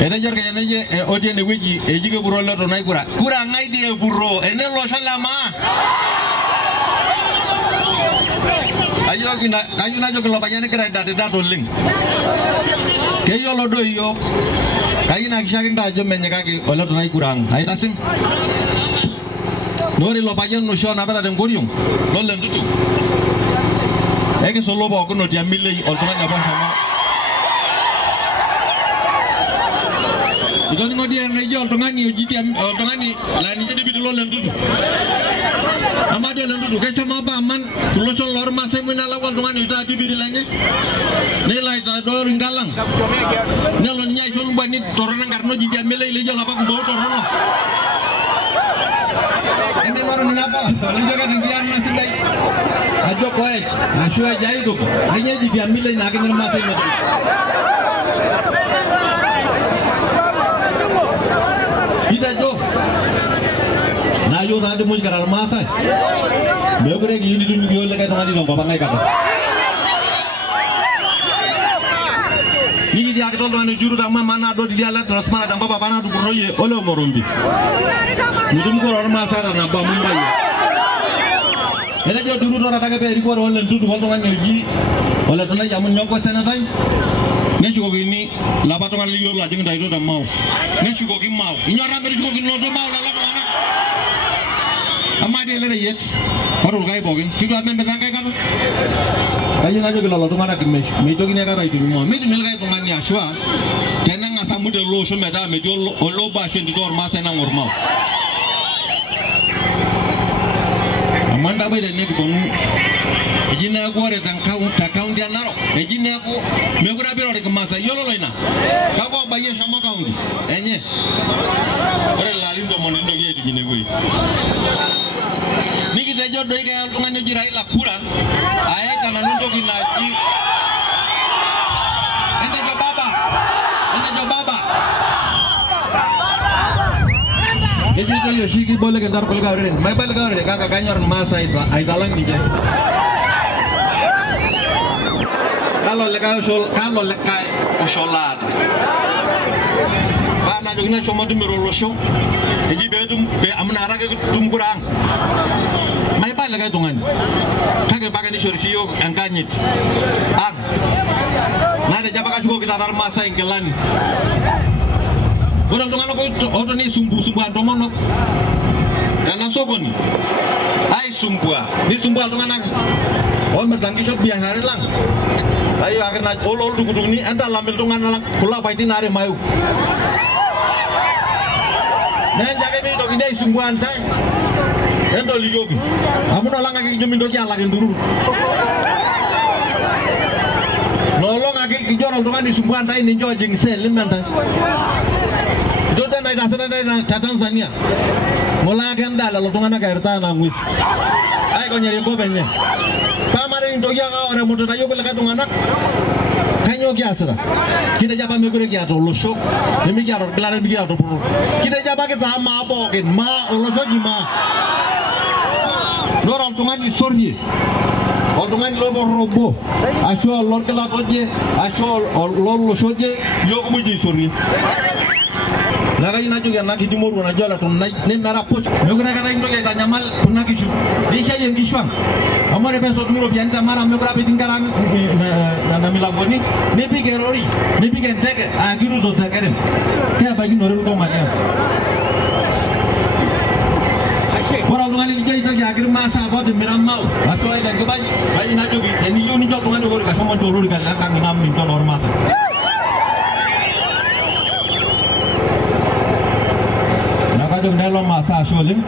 Jor ke ene otiene wiji ejige buro lo to nay kura ngai die buro ene lo salama ayo na jogo lo banyane kira date dato ling ke yo lo do yo kayina kishakin da jo menye kaki lo to nay kurang ay tasim nori lo bayan no shona bala dem gorium lo len tutu eke solo bo ko no diamille o to na ba sama Idoni ngodi en jol to ngani o jiti am to ngani la ni jadi bidu lolen tutu amade len tutu ke sama ba man tulo son lor ma sai mina lawal to ngani ta bidu lenge ne lay ta do ngalang ne lon nyai son ba nit torona ngarno jiti am lay le jol apa ko bo torona ene maro ni apa ni jaga ngian na sindai ajo koe ashua jai do hanya jiti am lay na ke ma sai ma Kita jo, na yo tadi mau jalan masa, beberapa gini tunjuk yo lekai tengah di lomba pangai kata. Ini dia kita tuan juru dama mana do dia lihat terus mana dama bapa mana tu beroye oleh morumbi. Mutum kau orang masa dan nambah mumbai. Ini jo juru orang tak keperi kau oleh tu tuan tuan nyuji oleh tuan jamun nyokwa sana tay. Neshuko gini, lapa tongan liur lah jangan dari itu dah mau. Neshuko gini mau, ini orang berisiko gini lodo mau lah lapa mana. Amma dia lele yet, baru gaya bogin. Kita ambil betang gaya kan? Kayaknya aja kalau lodo mana gini, mejo gini agar itu mau. Mejo mel gaya tongan ni aswa, jangan ngasam muda lo so meta mejo lo bahasa itu orang masa nang orang mau. Amanda bayi ni kebonu. Ejina aku ada takau dia naro. Ejina aku megura biro de kemasa yolo loina. Kau bayi sama kau tu. Enye. Orang lain tu mau nindo dia tu jine gue. Ni kita jodoh dia tungan ni jirai lah kurang. Ayat tangan untuk kinaji. Ente jo baba. Ejito yo shiki boleh kentar kolga orang. Mai balik orang kakak kanyor masa itu. Ay dalang ni je. Kalau lekai usolat. Pak na jogina cuma tu merolosyo. Jadi be amnara ke tumkurang. Mai pa lekai tungan. Kage pakai ni sorsiyo angkanyit. Na de jabaka juga kita dar masa ingkelan. Orang tungan aku oto ni sumbu-sumbuan tomonok. Karena sokoni. Ai sumbua. Ni sumbua tungan aku. Oh merdangi shot biang hari lang. Ayo akan naik olol duduk ni, anda lambil tungan lang, pula pasti nari mayu. Nen jaga ni dok ini sungguhan tay, endo liyogi. Amun orang lagi jumin doki lagi dulu. Nolong lagi kijor tungan di sungguhan tay ninjo jingsel limban tay. Jodan naik dasar naik Tanzania. Mulai akan dah lalu tungan nak erta nangis. Ayo kau nyari kau penye. Pamarin to ya orang motor tayo bela kadung anak kanyo kiasa kita jaba megure kiato losok demi kiato kelare mi kiato buru kita jaba kita ma bokin ma losok ma lor altungan di sorye altungan lo robo aso lor kela toje aso lor losokje yo ko muji sorye naga ina juga nak timur na jala tun ne mara pos megure kada indo ke tanyamal tunna kishu disha yang kishwan amare peso muro bianta mara megura bitingaran na milagoni ne bigerori ne bigenteke agiru do takeren kaya bagi noru do mania Orang tungan ini jadi tak akhir masa apa tu miramau atau ada kebanyakan bayi nak juga ini yo ni jauh tungan juga kasih mau turun dekat langkang enam minta lor masa nak ada dalam masa soalnya